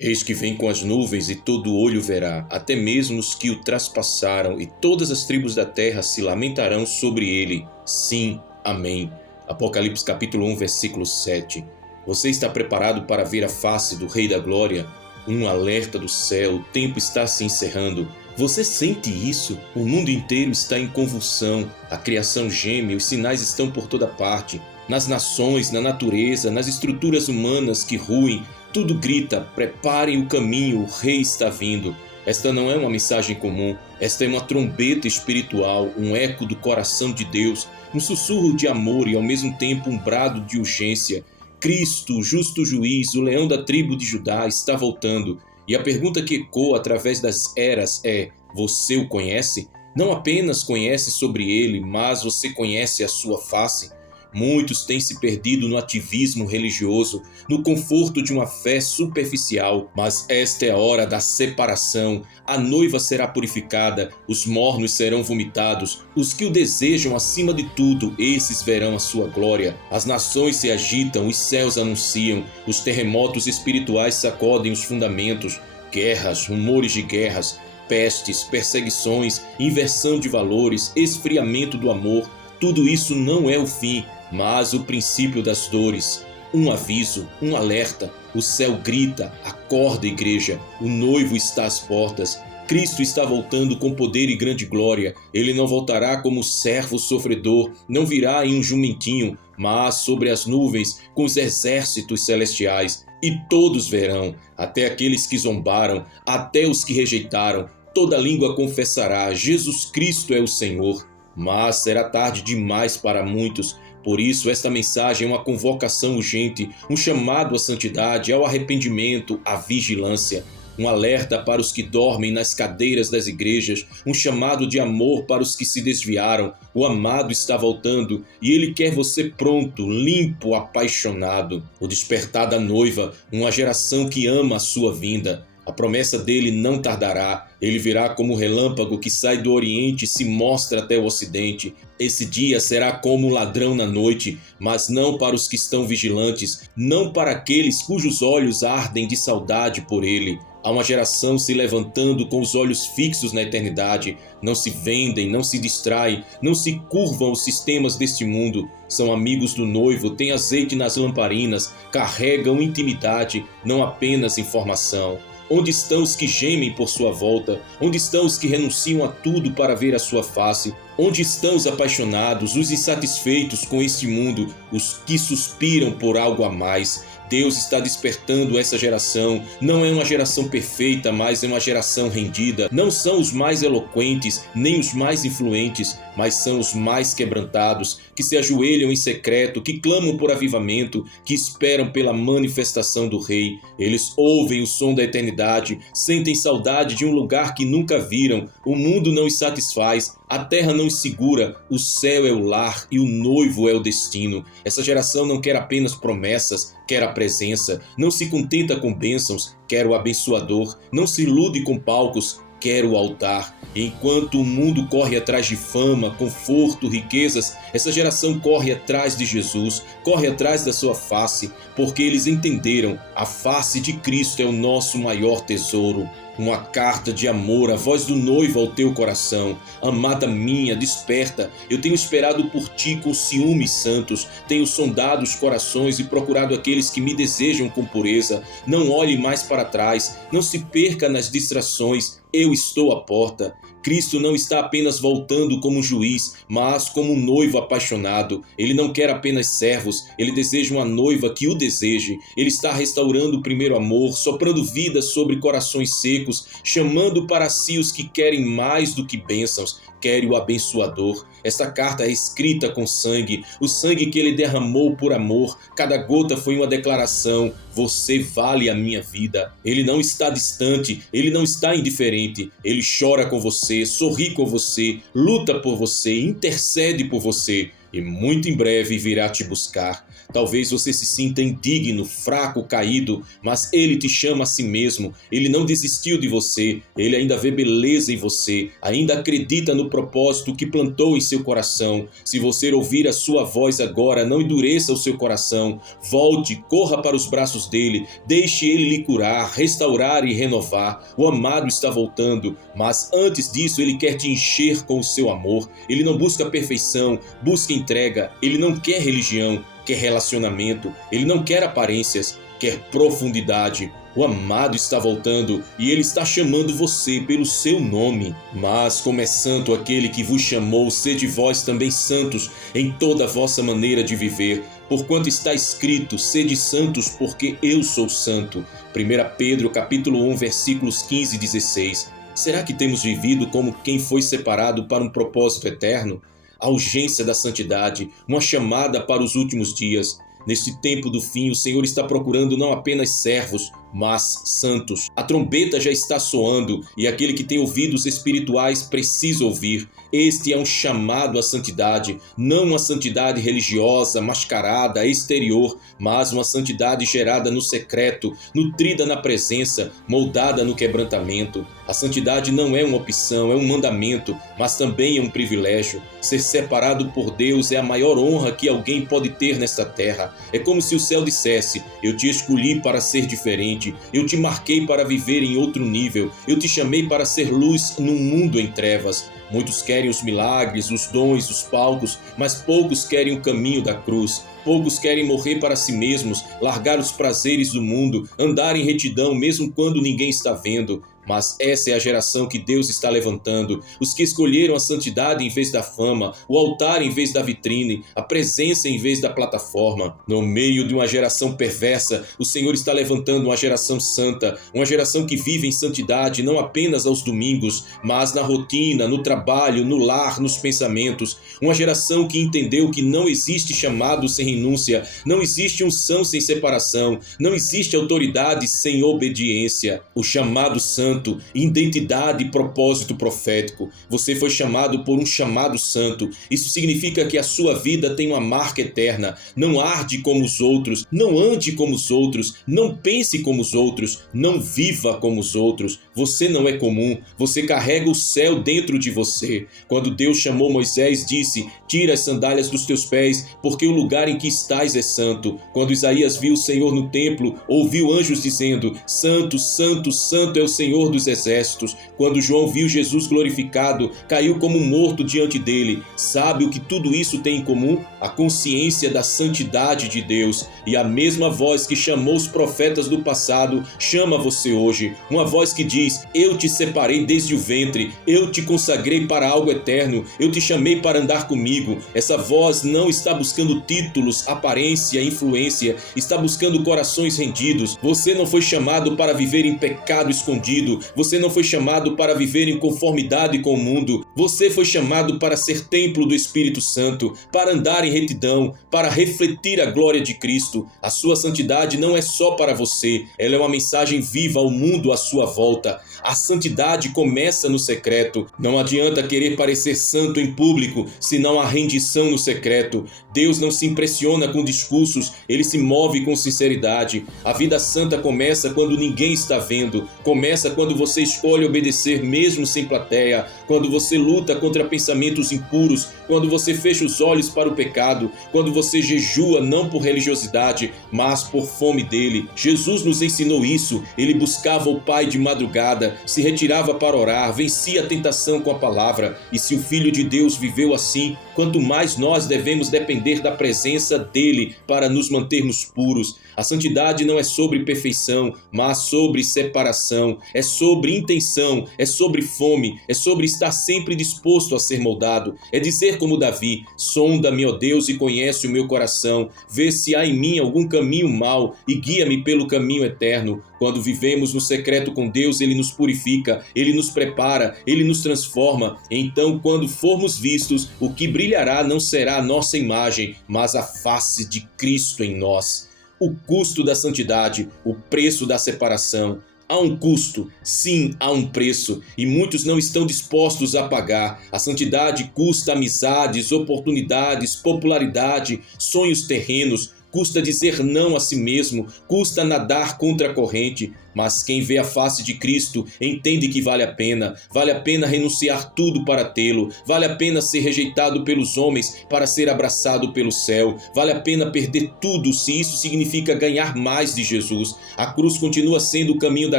Eis que vem com as nuvens e todo olho verá, até mesmo os que o traspassaram, e todas as tribos da terra se lamentarão sobre ele. Sim, amém. Apocalipse capítulo 1, versículo 7. Você está preparado para ver a face do Rei da Glória? Um alerta do céu, o tempo está se encerrando. Você sente isso? O mundo inteiro está em convulsão, a criação geme, os sinais estão por toda parte. Nas nações, na natureza, nas estruturas humanas que ruem, tudo grita: preparem o caminho, o Rei está vindo. Esta não é uma mensagem comum, esta é uma trombeta espiritual, um eco do coração de Deus, um sussurro de amor e ao mesmo tempo um brado de urgência. Cristo, o justo juiz, o leão da tribo de Judá, está voltando. E a pergunta que ecoa através das eras é: você o conhece? Não apenas conhece sobre ele, mas você conhece a sua face? Muitos têm se perdido no ativismo religioso, no conforto de uma fé superficial, mas esta é a hora da separação. A noiva será purificada, os mornos serão vomitados, os que o desejam acima de tudo, esses verão a sua glória. As nações se agitam, os céus anunciam, os terremotos espirituais sacodem os fundamentos, guerras, rumores de guerras, pestes, perseguições, inversão de valores, esfriamento do amor. Tudo isso não é o fim, mas o princípio das dores. Um aviso, um alerta. O céu grita: acorda, igreja, o noivo está às portas. Cristo está voltando com poder e grande glória. Ele não voltará como servo sofredor, não virá em um jumentinho, mas sobre as nuvens com os exércitos celestiais. E todos verão, até aqueles que zombaram, até os que rejeitaram. Toda língua confessará: Jesus Cristo é o Senhor. Mas será tarde demais para muitos. Por isso, esta mensagem é uma convocação urgente, um chamado à santidade, ao arrependimento, à vigilância. Um alerta para os que dormem nas cadeiras das igrejas, um chamado de amor para os que se desviaram. O amado está voltando e ele quer você pronto, limpo, apaixonado. O despertar da noiva, uma geração que ama a sua vinda. A promessa dele não tardará, ele virá como o relâmpago que sai do Oriente e se mostra até o Ocidente. Esse dia será como um ladrão na noite, mas não para os que estão vigilantes, não para aqueles cujos olhos ardem de saudade por ele. Há uma geração se levantando com os olhos fixos na eternidade. Não se vendem, não se distraem, não se curvam aos sistemas deste mundo. São amigos do noivo, têm azeite nas lamparinas, carregam intimidade, não apenas informação. Onde estão os que gemem por sua volta? Onde estão os que renunciam a tudo para ver a sua face? Onde estão os apaixonados, os insatisfeitos com este mundo, os que suspiram por algo a mais? Deus está despertando essa geração. Não é uma geração perfeita, mas é uma geração rendida. Não são os mais eloquentes, nem os mais influentes, mas são os mais quebrantados, que se ajoelham em secreto, que clamam por avivamento, que esperam pela manifestação do Rei. Eles ouvem o som da eternidade, sentem saudade de um lugar que nunca viram. O mundo não os satisfaz, a terra não os segura, o céu é o lar e o noivo é o destino. Essa geração não quer apenas promessas, quer a presença. Não se contenta com bênçãos, quer o abençoador. Não se ilude com palcos, quer o altar. Enquanto o mundo corre atrás de fama, conforto, riquezas, essa geração corre atrás de Jesus, corre atrás da sua face, porque eles entenderam: a face de Cristo é o nosso maior tesouro. Uma carta de amor, a voz do noivo ao teu coração. Amada minha, desperta. Eu tenho esperado por ti com ciúmes santos. Tenho sondado os corações e procurado aqueles que me desejam com pureza. Não olhe mais para trás. Não se perca nas distrações. Eu estou à porta. Cristo não está apenas voltando como um juiz, mas como um noivo apaixonado. Ele não quer apenas servos, ele deseja uma noiva que o deseje. Ele está restaurando o primeiro amor, soprando vida sobre corações secos, chamando para si os que querem mais do que bênçãos, querem o abençoador. Esta carta é escrita com sangue, o sangue que ele derramou por amor. Cada gota foi uma declaração: você vale a minha vida. Ele não está distante, ele não está indiferente. Ele chora com você, sorri com você, luta por você, intercede por você e muito em breve virá te buscar. Talvez você se sinta indigno, fraco, caído, mas Ele te chama a si mesmo. Ele não desistiu de você, Ele ainda vê beleza em você, ainda acredita no propósito que plantou em seu coração. Se você ouvir a sua voz agora, não endureça o seu coração. Volte, corra para os braços dele, deixe ele lhe curar, restaurar e renovar. O amado está voltando, mas antes disso ele quer te encher com o seu amor. Ele não busca perfeição, busca entrega. Ele não quer religião, quer relacionamento. Ele não quer aparências, quer profundidade. O amado está voltando e ele está chamando você pelo seu nome. Mas como é santo aquele que vos chamou, sede vós também santos em toda a vossa maneira de viver. Porquanto está escrito, sede santos porque eu sou santo. 1 Pedro capítulo 1, versículos 15 e 16. Será que temos vivido como quem foi separado para um propósito eterno? A urgência da santidade, uma chamada para os últimos dias. Neste tempo do fim, o Senhor está procurando não apenas servos, mas santos. A trombeta já está soando e aquele que tem ouvidos espirituais precisa ouvir. Este é um chamado à santidade, não uma santidade religiosa, mascarada, exterior, mas uma santidade gerada no secreto, nutrida na presença, moldada no quebrantamento. A santidade não é uma opção, é um mandamento, mas também é um privilégio. Ser separado por Deus é a maior honra que alguém pode ter nesta terra. É como se o céu dissesse: eu te escolhi para ser diferente, eu te marquei para viver em outro nível, eu te chamei para ser luz num mundo em trevas. Muitos querem os milagres, os dons, os palcos, mas poucos querem o caminho da cruz. Poucos querem morrer para si mesmos, largar os prazeres do mundo, andar em retidão mesmo quando ninguém está vendo. Mas essa é a geração que Deus está levantando, os que escolheram a santidade em vez da fama, o altar em vez da vitrine, a presença em vez da plataforma. No meio de uma geração perversa, o Senhor está levantando uma geração santa, uma geração que vive em santidade não apenas aos domingos, mas na rotina, no trabalho, no lar, nos pensamentos. Uma geração que entendeu que não existe chamado sem renúncia, não existe unção sem separação, não existe autoridade sem obediência. O chamado santo, identidade e propósito profético. Você foi chamado por um chamado santo. Isso significa que a sua vida tem uma marca eterna. Não arde como os outros, não ande como os outros, não pense como os outros, não viva como os outros. Você não é comum, você carrega o céu dentro de você. Quando Deus chamou Moisés, disse: tira as sandálias dos teus pés, porque o lugar em que estás é santo. Quando Isaías viu o Senhor no templo, ouviu anjos dizendo: santo, santo, santo é o Senhor dos exércitos. Quando João viu Jesus glorificado, caiu como morto diante dele. Sabe o que tudo isso tem em comum? A consciência da santidade de Deus. E a mesma voz que chamou os profetas do passado chama você hoje. Uma voz que diz: eu te separei desde o ventre, eu te consagrei para algo eterno, eu te chamei para andar comigo. Essa voz não está buscando títulos, aparência, influência, está buscando corações rendidos. Você não foi chamado para viver em pecado escondido, você não foi chamado para viver em conformidade com o mundo, você foi chamado para ser templo do Espírito Santo, para andar em retidão, para refletir a glória de Cristo. A sua santidade não é só para você, ela é uma mensagem viva ao mundo à sua volta. A santidade começa no secreto. Não adianta querer parecer santo em público, senão a rendição no secreto. Deus não se impressiona com discursos, ele se move com sinceridade. A vida santa começa quando ninguém está vendo. Começa quando você escolhe obedecer mesmo sem plateia, quando você luta contra pensamentos impuros, quando você fecha os olhos para o pecado, quando você jejua não por religiosidade, mas por fome dele. Jesus nos ensinou isso. Ele buscava o Pai de madrugada, se retirava para orar, vencia a tentação com a palavra. E se o Filho de Deus viveu assim, quanto mais nós devemos depender da presença dele para nos mantermos puros. A santidade não é sobre perfeição, mas sobre separação. É sobre intenção, é sobre fome, é sobre estar sempre disposto a ser moldado. É dizer como Davi: sonda-me, ó Deus, e conhece o meu coração. Vê se há em mim algum caminho mau e guia-me pelo caminho eterno. Quando vivemos no secreto com Deus, ele nos purifica, ele nos prepara, ele nos transforma. Então, quando formos vistos, o que brilhará não será a nossa imagem, mas a face de Cristo em nós. O custo da santidade, o preço da separação. Há um custo, sim, há um preço, e muitos não estão dispostos a pagar. A santidade custa amizades, oportunidades, popularidade, sonhos terrenos, custa dizer não a si mesmo, custa nadar contra a corrente. Mas quem vê a face de Cristo entende que vale a pena renunciar tudo para tê-lo, vale a pena ser rejeitado pelos homens para ser abraçado pelo céu, vale a pena perder tudo se isso significa ganhar mais de Jesus. A cruz continua sendo o caminho da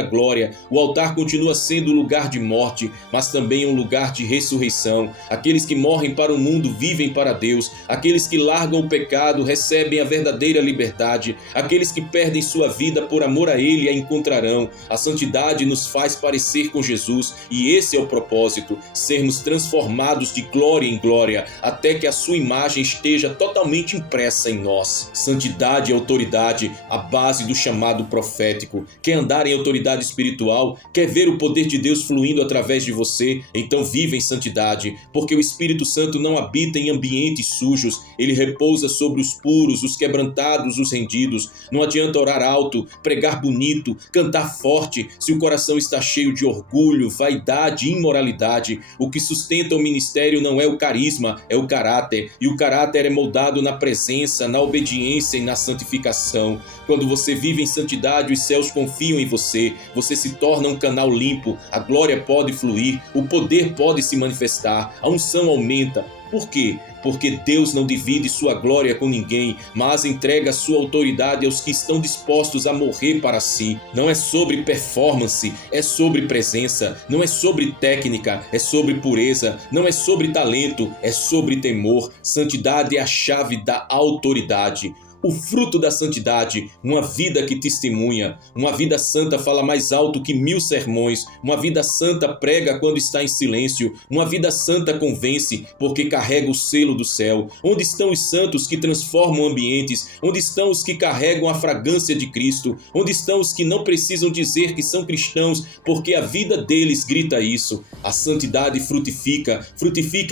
glória, o altar continua sendo o lugar de morte, mas também um lugar de ressurreição. Aqueles que morrem para o mundo vivem para Deus, aqueles que largam o pecado recebem a verdadeira liberdade, aqueles que perdem sua vida por amor a Ele a encontrarão. A santidade nos faz parecer com Jesus e esse é o propósito, sermos transformados de glória em glória até que a sua imagem esteja totalmente impressa em nós. Santidade e autoridade, a base do chamado profético. Quer andar em autoridade espiritual? Quer ver o poder de Deus fluindo através de você? Então viva em santidade, porque o Espírito Santo não habita em ambientes sujos, ele repousa sobre os puros, os quebrantados, os rendidos. Não adianta orar alto, pregar bonito, cantar forte se o coração está cheio de orgulho, vaidade e imoralidade. O que sustenta o ministério não é o carisma, é o caráter. E o caráter é moldado na presença, na obediência e na santificação. Quando você vive em santidade, os céus confiam em você. Você se torna um canal limpo, a glória pode fluir, o poder pode se manifestar, a unção aumenta. Por quê? Porque Deus não divide sua glória com ninguém, mas entrega sua autoridade aos que estão dispostos a morrer para si. Não é sobre performance, é sobre presença. Não é sobre técnica, é sobre pureza. Não é sobre talento, é sobre temor. Santidade é a chave da autoridade. O fruto da santidade, uma vida que testemunha. Uma vida santa fala mais alto que 1000 sermões. Uma vida santa prega quando está em silêncio. Uma vida santa convence porque carrega o selo do céu. Onde estão os santos que transformam ambientes? Onde estão os que carregam a fragrância de Cristo? Onde estão os que não precisam dizer que são cristãos porque a vida deles grita isso? A santidade frutifica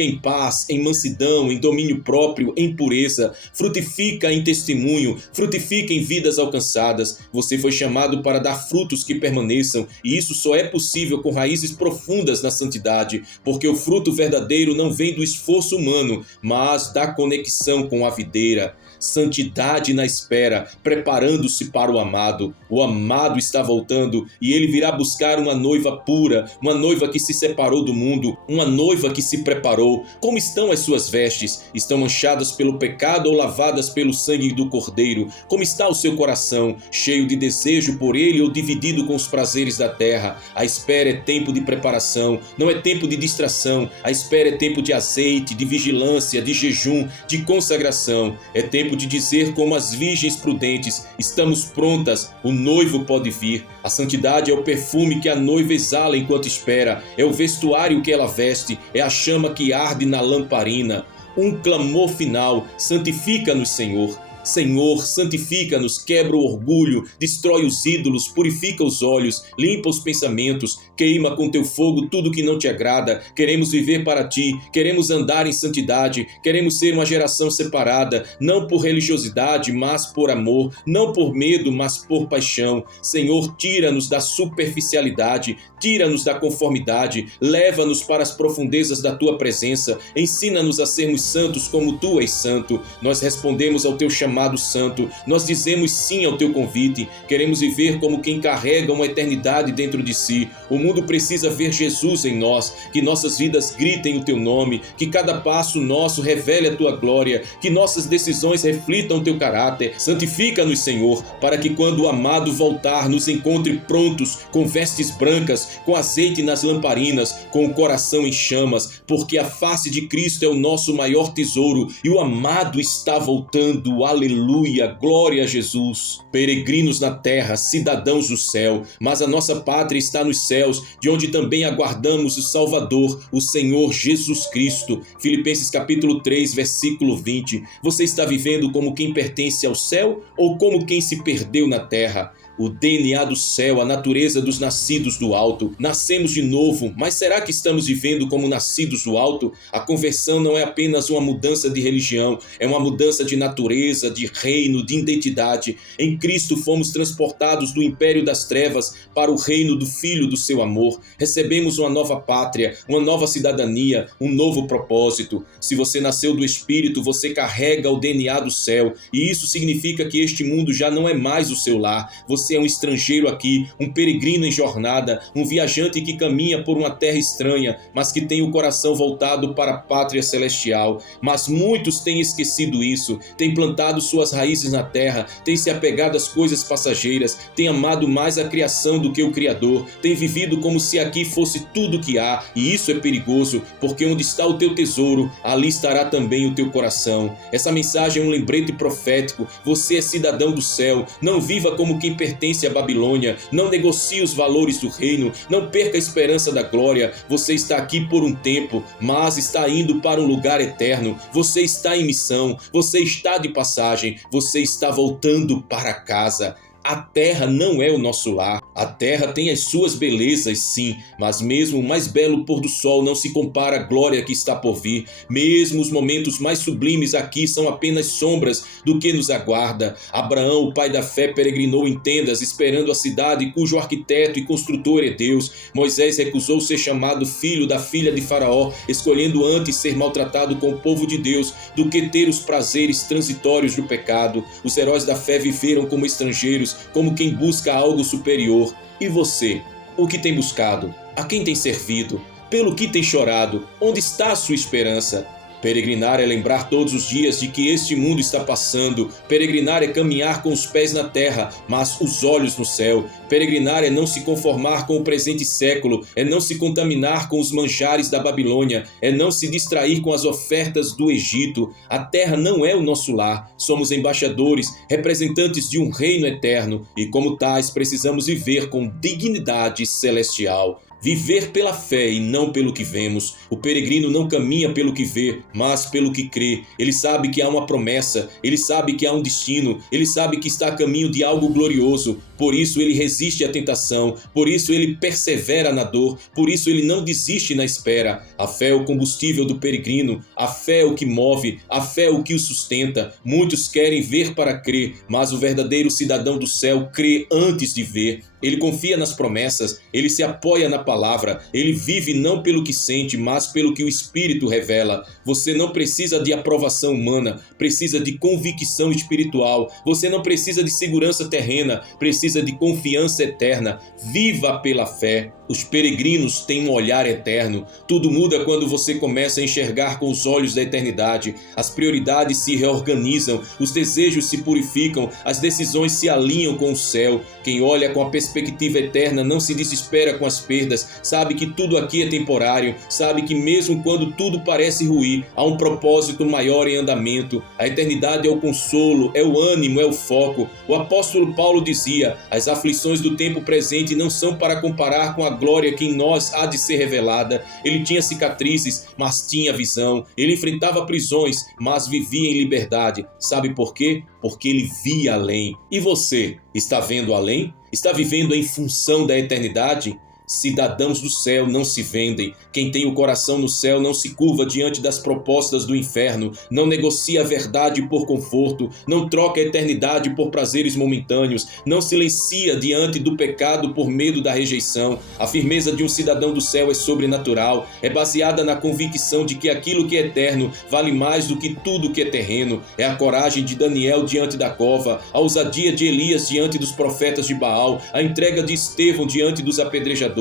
em paz, em mansidão, em domínio próprio, em pureza. Frutifica em testemunho, frutifica em vidas alcançadas. Você foi chamado para dar frutos que permaneçam, e isso só é possível com raízes profundas na santidade, porque o fruto verdadeiro não vem do esforço humano, mas da conexão com a videira. Santidade na espera, preparando-se para o amado. O amado está voltando e ele virá buscar uma noiva pura, uma noiva que se separou do mundo, uma noiva que se preparou. Como estão as suas vestes? Estão manchadas pelo pecado ou lavadas pelo sangue do Cordeiro? Como está o seu coração? Cheio de desejo por ele ou dividido com os prazeres da terra? A espera é tempo de preparação, não é tempo de distração. A espera é tempo de azeite, de vigilância, de jejum, de consagração. É tempo de dizer como as virgens prudentes: estamos prontas, o noivo pode vir. A santidade é o perfume que a noiva exala enquanto espera, é o vestuário que ela veste, é a chama que arde na lamparina. Um clamor final: santifica-nos, Senhor. Senhor, santifica-nos, quebra o orgulho, destrói os ídolos, purifica os olhos, limpa os pensamentos, queima com teu fogo tudo que não te agrada. Queremos viver para ti, queremos andar em santidade, queremos ser uma geração separada, não por religiosidade, mas por amor, não por medo, mas por paixão. Senhor, tira-nos da superficialidade, tira-nos da conformidade, leva-nos para as profundezas da tua presença, ensina-nos a sermos santos como tu és santo. Nós respondemos ao teu chamado santo, nós dizemos sim ao teu convite, queremos viver como quem carrega uma eternidade dentro de si. O mundo precisa ver Jesus em nós, que nossas vidas gritem o teu nome, que cada passo nosso revele a tua glória, que nossas decisões reflitam o teu caráter. Santifica-nos, Senhor, para que quando o amado voltar nos encontre prontos, com vestes brancas, com azeite nas lamparinas, com o coração em chamas, porque a face de Cristo é o nosso maior tesouro e o amado está voltando. Aleluia, glória a Jesus. Peregrinos na terra, cidadãos do céu, mas a nossa pátria está nos céus, de onde também aguardamos o Salvador, o Senhor Jesus Cristo. Filipenses capítulo 3, versículo 20. Você está vivendo como quem pertence ao céu ou como quem se perdeu na terra? o DNA do céu, a natureza dos nascidos do alto. Nascemos de novo, mas será que estamos vivendo como nascidos do alto? A conversão não é apenas uma mudança de religião, é uma mudança de natureza, de reino, de identidade. Em Cristo fomos transportados do império das trevas para o reino do Filho do seu amor. Recebemos uma nova pátria, uma nova cidadania, um novo propósito. Se você nasceu do Espírito, você carrega o DNA do céu, e isso significa que este mundo já não é mais o seu lar. Você é um estrangeiro aqui, um peregrino em jornada, um viajante que caminha por uma terra estranha, mas que tem o coração voltado para a pátria celestial. Mas muitos têm esquecido isso, têm plantado suas raízes na terra, têm se apegado às coisas passageiras, têm amado mais a criação do que o Criador, têm vivido como se aqui fosse tudo que há, e isso é perigoso, porque onde está o teu tesouro, ali estará também o teu coração. Essa mensagem é um lembrete profético. Você é cidadão do céu. Não viva como quem pertence à Babilônia. Não negocie os valores do reino. Não perca a esperança da glória. Você está aqui por um tempo, mas está indo para um lugar eterno. Você está em missão. Você está de passagem. Você está voltando para casa. A terra não é o nosso lar. A terra tem as suas belezas, sim, mas mesmo o mais belo pôr do sol não se compara à glória que está por vir. Mesmo os momentos mais sublimes aqui são apenas sombras do que nos aguarda. Abraão, o pai da fé, peregrinou em tendas, esperando a cidade cujo arquiteto e construtor é Deus. Moisés recusou ser chamado filho da filha de Faraó, escolhendo antes ser maltratado com o povo de Deus do que ter os prazeres transitórios do pecado. Os heróis da fé viveram como estrangeiros, como quem busca algo superior. E você? O que tem buscado? A quem tem servido? Pelo que tem chorado? Onde está a sua esperança? Peregrinar é lembrar todos os dias de que este mundo está passando. Peregrinar é caminhar com os pés na terra, mas os olhos no céu. Peregrinar é não se conformar com o presente século, é não se contaminar com os manjares da Babilônia, é não se distrair com as ofertas do Egito. A terra não é o nosso lar. Somos embaixadores, representantes de um reino eterno, e como tais precisamos viver com dignidade celestial. Viver pela fé e não pelo que vemos. O peregrino não caminha pelo que vê, mas pelo que crê. Ele sabe que há uma promessa, ele sabe que há um destino, ele sabe que está a caminho de algo glorioso. Por isso ele resiste à tentação, por isso ele persevera na dor, por isso ele não desiste na espera. A fé é o combustível do peregrino, a fé é o que move, a fé é o que o sustenta. Muitos querem ver para crer, mas o verdadeiro cidadão do céu crê antes de ver. Ele confia nas promessas, ele se apoia na palavra, ele vive não pelo que sente, mas pelo que o Espírito revela. Você não precisa de aprovação humana, precisa de convicção espiritual. Você não precisa de segurança terrena, precisa de confiança eterna. Viva pela fé. Os peregrinos têm um olhar eterno. Tudo muda quando você começa a enxergar com os olhos da eternidade. As prioridades se reorganizam, os desejos se purificam, as decisões se alinham com o céu. Quem olha com a perspectiva eterna não se desespera com as perdas, sabe que tudo aqui é temporário, sabe que mesmo quando tudo parece ruir, há um propósito maior em andamento. A eternidade é o consolo, é o ânimo, é o foco. O apóstolo Paulo dizia: as aflições do tempo presente não são para comparar com a glória que em nós há de ser revelada. Ele tinha cicatrizes, mas tinha visão. Ele enfrentava prisões, mas vivia em liberdade. Sabe por quê? Porque ele via além. E você, está vendo além? Está vivendo em função da eternidade? Cidadãos do céu não se vendem. Quem tem o coração no céu não se curva diante das propostas do inferno, não negocia a verdade por conforto, não troca a eternidade por prazeres momentâneos, não silencia diante do pecado por medo da rejeição. A firmeza de um cidadão do céu é sobrenatural, é baseada na convicção de que aquilo que é eterno vale mais do que tudo que é terreno. É a coragem de Daniel diante da cova, a ousadia de Elias diante dos profetas de Baal, a entrega de Estevão diante dos apedrejadores.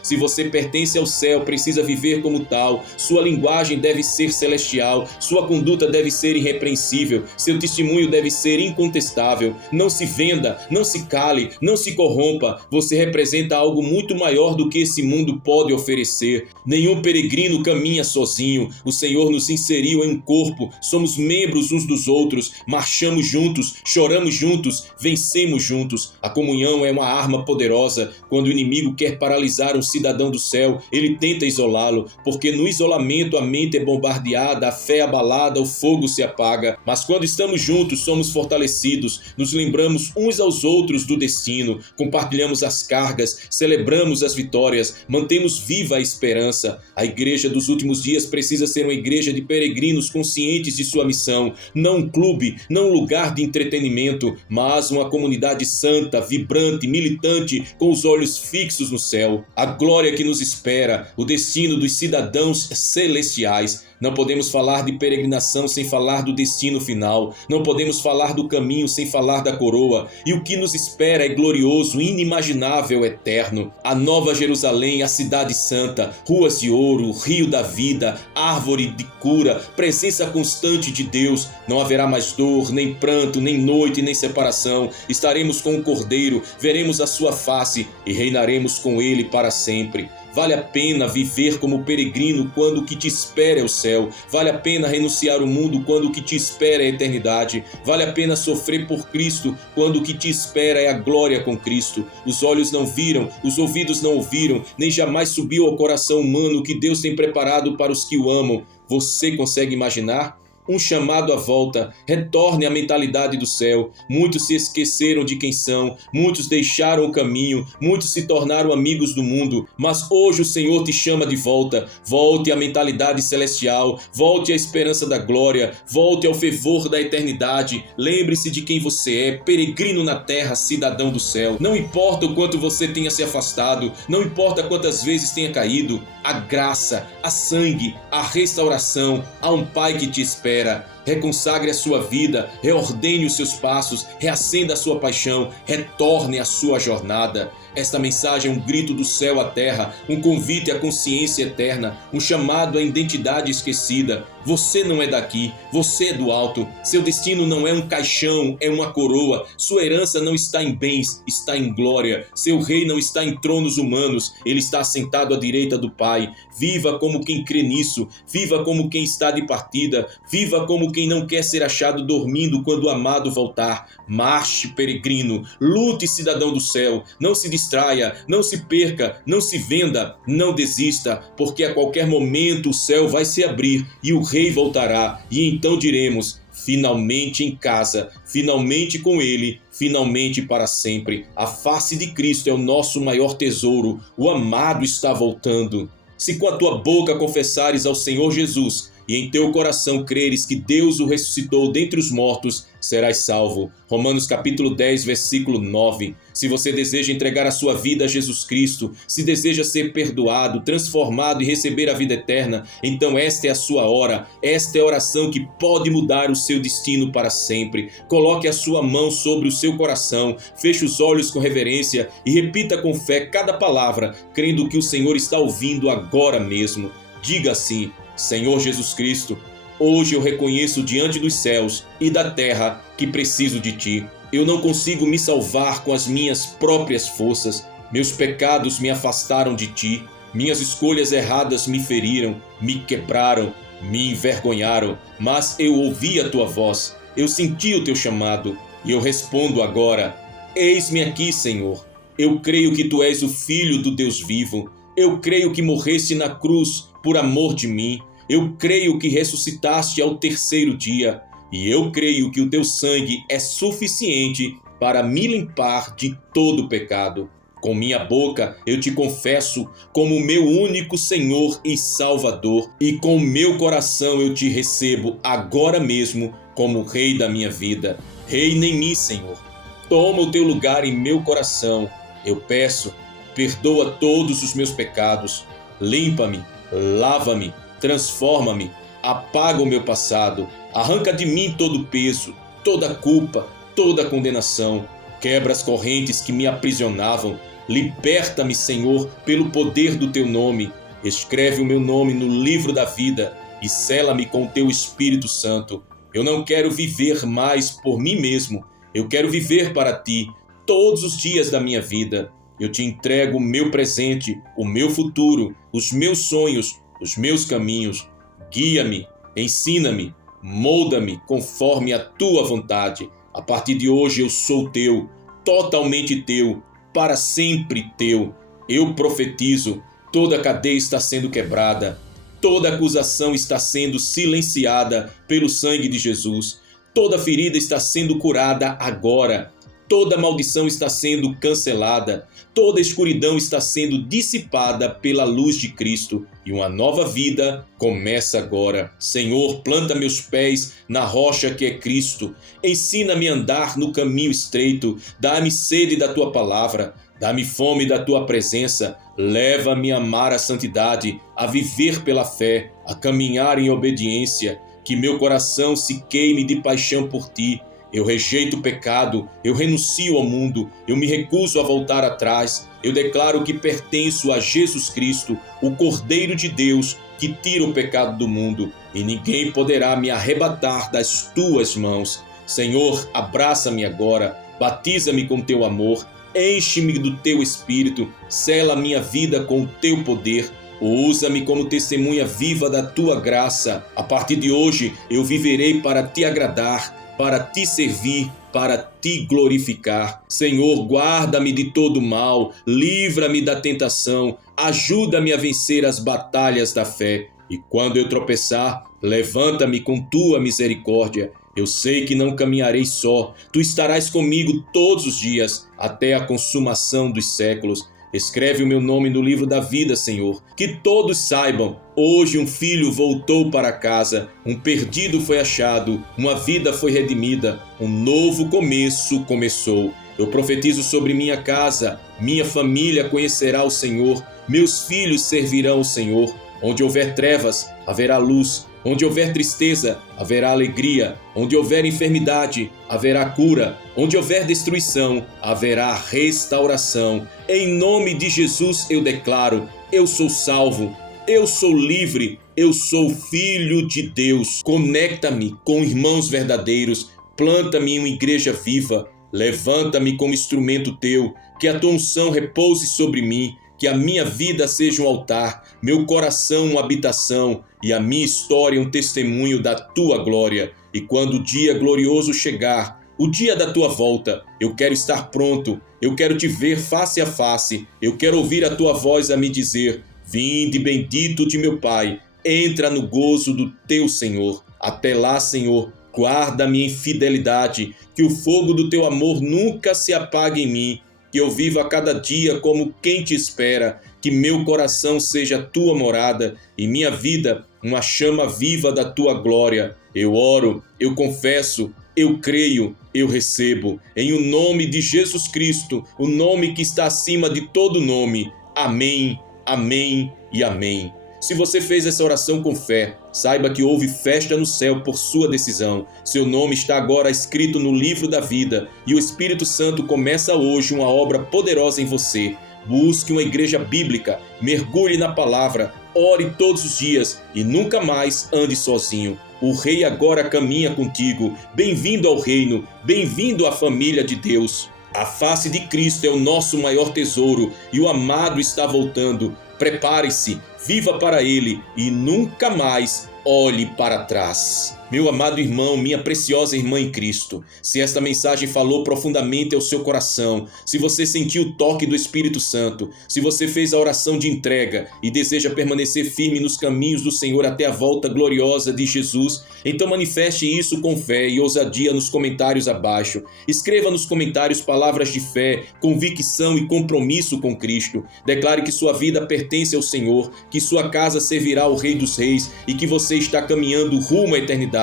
Se você pertence ao céu, precisa viver como tal. Sua linguagem deve ser celestial, sua conduta deve ser irrepreensível, seu testemunho deve ser incontestável. Não se venda, não se cale, não se corrompa. Você representa algo muito maior do que esse mundo pode oferecer. Nenhum peregrino caminha sozinho. O Senhor nos inseriu em um corpo, somos membros uns dos outros, marchamos juntos, choramos juntos, vencemos juntos. A comunhão é uma arma poderosa quando o inimigo quer paralisar paralisar um cidadão do céu, ele tenta isolá-lo, porque no isolamento a mente é bombardeada, a fé é abalada, o fogo se apaga. Mas quando estamos juntos, somos fortalecidos, nos lembramos uns aos outros do destino, compartilhamos as cargas, celebramos as vitórias, mantemos viva a esperança. A igreja dos últimos dias precisa ser uma igreja de peregrinos conscientes de sua missão, não um clube, não um lugar de entretenimento, mas uma comunidade santa, vibrante, militante, com os olhos fixos no céu. A glória que nos espera, o destino dos cidadãos celestiais. Não podemos falar de peregrinação sem falar do destino final. Não podemos falar do caminho sem falar da coroa. E o que nos espera é glorioso, inimaginável, eterno. A Nova Jerusalém, a Cidade Santa, ruas de ouro, rio da vida, árvore de cura, presença constante de Deus. Não haverá mais dor, nem pranto, nem noite, nem separação. Estaremos com o Cordeiro, veremos a sua face e reinaremos com ele para sempre. Vale a pena viver como peregrino quando o que te espera é o céu. Vale a pena renunciar ao mundo quando o que te espera é a eternidade. Vale a pena sofrer por Cristo quando o que te espera é a glória com Cristo. Os olhos não viram, os ouvidos não ouviram, nem jamais subiu ao coração humano o que Deus tem preparado para os que o amam. Você consegue imaginar? Um chamado à volta, retorne à mentalidade do céu. Muitos se esqueceram de quem são, muitos deixaram o caminho, muitos se tornaram amigos do mundo, mas hoje o Senhor te chama de volta. Volte à mentalidade celestial, volte à esperança da glória, volte ao fervor da eternidade. Lembre-se de quem você é, peregrino na terra, cidadão do céu. Não importa o quanto você tenha se afastado, não importa quantas vezes tenha caído, a graça, a sangue, a restauração, há um Pai que te espera. Reconsagre a sua vida, reordene os seus passos, reacenda a sua paixão, retorne à sua jornada. Esta mensagem é um grito do céu à terra, um convite à consciência eterna, um chamado à identidade esquecida. Você não é daqui, você é do alto. Seu destino não é um caixão, é uma coroa. Sua herança não está em bens, está em glória. Seu rei não está em tronos humanos, ele está assentado à direita do Pai. Viva como quem crê nisso, viva como quem está de partida, viva como quem não quer ser achado dormindo quando o amado voltar. Marche, peregrino, lute, cidadão do céu, não se distraia, não se perca, não se venda, não desista, porque a qualquer momento o céu vai se abrir e o Rei voltará, e então diremos: finalmente em casa, finalmente com ele, finalmente para sempre. A face de Cristo é o nosso maior tesouro, o amado está voltando. Se com a tua boca confessares ao Senhor Jesus e em teu coração creres que Deus o ressuscitou dentre os mortos, serás salvo. Romanos capítulo 10, versículo 9. Se você deseja entregar a sua vida a Jesus Cristo, se deseja ser perdoado, transformado e receber a vida eterna, então esta é a sua hora, esta é a oração que pode mudar o seu destino para sempre. Coloque a sua mão sobre o seu coração, feche os olhos com reverência e repita com fé cada palavra, crendo que o Senhor está ouvindo agora mesmo. Diga assim: Senhor Jesus Cristo, hoje eu reconheço diante dos céus e da terra que preciso de Ti. Eu não consigo me salvar com as minhas próprias forças. Meus pecados me afastaram de Ti. Minhas escolhas erradas me feriram, me quebraram, me envergonharam. Mas eu ouvi a Tua voz, eu senti o Teu chamado e eu respondo agora: eis-me aqui, Senhor. Eu creio que Tu és o Filho do Deus vivo. Eu creio que morreste na cruz por amor de mim. Eu creio que ressuscitaste ao terceiro dia, e eu creio que o teu sangue é suficiente para me limpar de todo pecado. Com minha boca eu te confesso como meu único Senhor e Salvador, e com meu coração eu te recebo agora mesmo como Rei da minha vida. Reina em mim, Senhor. Toma o teu lugar em meu coração. Eu peço, perdoa todos os meus pecados. Limpa-me, lava-me, transforma-me, apaga o meu passado, arranca de mim todo o peso, toda a culpa, toda a condenação, quebra as correntes que me aprisionavam, liberta-me, Senhor, pelo poder do Teu nome, escreve o meu nome no livro da vida e sela-me com o Teu Espírito Santo. Eu não quero viver mais por mim mesmo, eu quero viver para Ti todos os dias da minha vida. Eu Te entrego o meu presente, o meu futuro, os meus sonhos, os meus caminhos. Guia-me, ensina-me, molda-me conforme a Tua vontade. A partir de hoje eu sou Teu, totalmente Teu, para sempre Teu. Eu profetizo, toda cadeia está sendo quebrada, toda acusação está sendo silenciada pelo sangue de Jesus, toda ferida está sendo curada agora, toda maldição está sendo cancelada, toda escuridão está sendo dissipada pela luz de Cristo e uma nova vida começa agora. Senhor, planta meus pés na rocha que é Cristo, ensina-me a andar no caminho estreito, dá-me sede da tua palavra, dá-me fome da tua presença, leva-me a amar a santidade, a viver pela fé, a caminhar em obediência, que meu coração se queime de paixão por ti. Eu rejeito o pecado, eu renuncio ao mundo, eu me recuso a voltar atrás. Eu declaro que pertenço a Jesus Cristo, o Cordeiro de Deus, que tira o pecado do mundo, e ninguém poderá me arrebatar das tuas mãos. Senhor, abraça-me agora, batiza-me com teu amor, enche-me do teu Espírito, sela minha vida com o teu poder, usa-me como testemunha viva da tua graça. A partir de hoje eu viverei para te agradar, para te servir, para te glorificar. Senhor, guarda-me de todo mal, livra-me da tentação, ajuda-me a vencer as batalhas da fé. E quando eu tropeçar, levanta-me com tua misericórdia. Eu sei que não caminharei só, tu estarás comigo todos os dias, até a consumação dos séculos. Escreve o meu nome no livro da vida, Senhor, que todos saibam, hoje um filho voltou para casa, um perdido foi achado, uma vida foi redimida, um novo começo começou. Eu profetizo sobre minha casa, minha família conhecerá o Senhor, meus filhos servirão o Senhor. Onde houver trevas, haverá luz. Onde houver tristeza, haverá alegria. Onde houver enfermidade, haverá cura. Onde houver destruição, haverá restauração. Em nome de Jesus eu declaro, eu sou salvo, eu sou livre, eu sou filho de Deus. Conecta-me com irmãos verdadeiros, planta-me em uma igreja viva, levanta-me como instrumento teu, que a tua unção repouse sobre mim, que a minha vida seja um altar, meu coração uma habitação e a minha história um testemunho da tua glória. E quando o dia glorioso chegar, o dia da tua volta, eu quero estar pronto, eu quero te ver face a face, eu quero ouvir a tua voz a me dizer: vinde bendito de meu Pai, entra no gozo do teu Senhor. Até lá, Senhor, guarda-me em fidelidade, que o fogo do teu amor nunca se apague em mim, que eu viva a cada dia como quem te espera, que meu coração seja a tua morada e minha vida uma chama viva da tua glória. Eu oro, eu confesso, eu creio, eu recebo. Em o nome de Jesus Cristo, o nome que está acima de todo nome. Amém, amém e amém. Se você fez essa oração com fé, saiba que houve festa no céu por sua decisão. Seu nome está agora escrito no livro da vida e o Espírito Santo começa hoje uma obra poderosa em você. Busque uma igreja bíblica, mergulhe na palavra, ore todos os dias e nunca mais ande sozinho. O Rei agora caminha contigo. Bem-vindo ao reino, bem-vindo à família de Deus. A face de Cristo é o nosso maior tesouro e o amado está voltando. Prepare-se, viva para Ele e nunca mais olhe para trás. Meu amado irmão, minha preciosa irmã em Cristo, se esta mensagem falou profundamente ao seu coração, se você sentiu o toque do Espírito Santo, se você fez a oração de entrega e deseja permanecer firme nos caminhos do Senhor até a volta gloriosa de Jesus, então manifeste isso com fé e ousadia nos comentários abaixo. Escreva nos comentários palavras de fé, convicção e compromisso com Cristo. Declare que sua vida pertence ao Senhor, que sua casa servirá ao Rei dos Reis e que você está caminhando rumo à eternidade,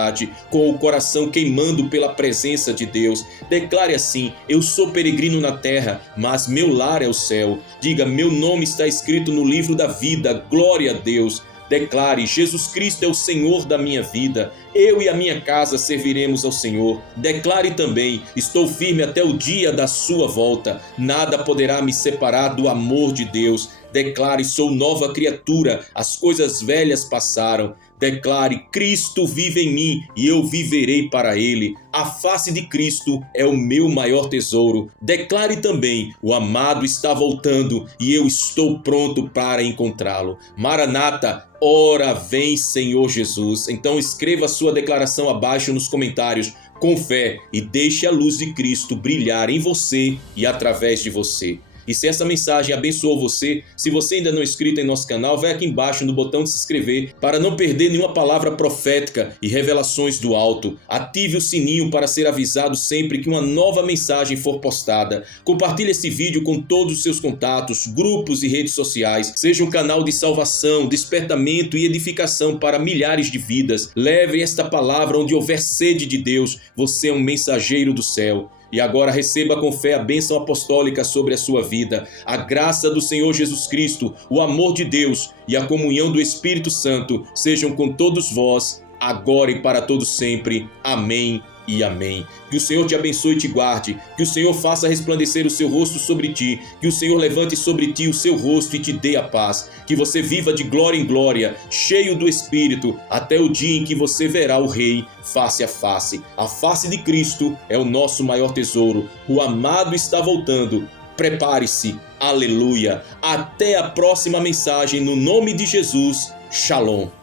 com o coração queimando pela presença de Deus. Declare assim: eu sou peregrino na terra, mas meu lar é o céu. Diga: meu nome está escrito no livro da vida, glória a Deus. Declare: Jesus Cristo é o Senhor da minha vida, eu e a minha casa serviremos ao Senhor. Declare também: estou firme até o dia da sua volta, nada poderá me separar do amor de Deus. Declare: sou nova criatura, as coisas velhas passaram. Declare: Cristo vive em mim e eu viverei para Ele. A face de Cristo é o meu maior tesouro. Declare também: o amado está voltando e eu estou pronto para encontrá-lo. Maranata, ora vem Senhor Jesus. Então escreva sua declaração abaixo nos comentários com fé e deixe a luz de Cristo brilhar em você e através de você. E se essa mensagem abençoou você, se você ainda não é inscrito em nosso canal, vai aqui embaixo no botão de se inscrever para não perder nenhuma palavra profética e revelações do alto. Ative o sininho para ser avisado sempre que uma nova mensagem for postada. Compartilhe esse vídeo com todos os seus contatos, grupos e redes sociais. Seja um canal de salvação, despertamento e edificação para milhares de vidas. Leve esta palavra onde houver sede de Deus. Você é um mensageiro do céu. E agora receba com fé a bênção apostólica sobre a sua vida, a graça do Senhor Jesus Cristo, o amor de Deus e a comunhão do Espírito Santo sejam com todos vós, agora e para todos sempre. Amém e amém. Que o Senhor te abençoe e te guarde, que o Senhor faça resplandecer o seu rosto sobre ti, que o Senhor levante sobre ti o seu rosto e te dê a paz, que você viva de glória em glória, cheio do Espírito, até o dia em que você verá o Rei face a face. A face de Cristo é o nosso maior tesouro. O amado está voltando. Prepare-se. Aleluia. Até a próxima mensagem no nome de Jesus. Shalom.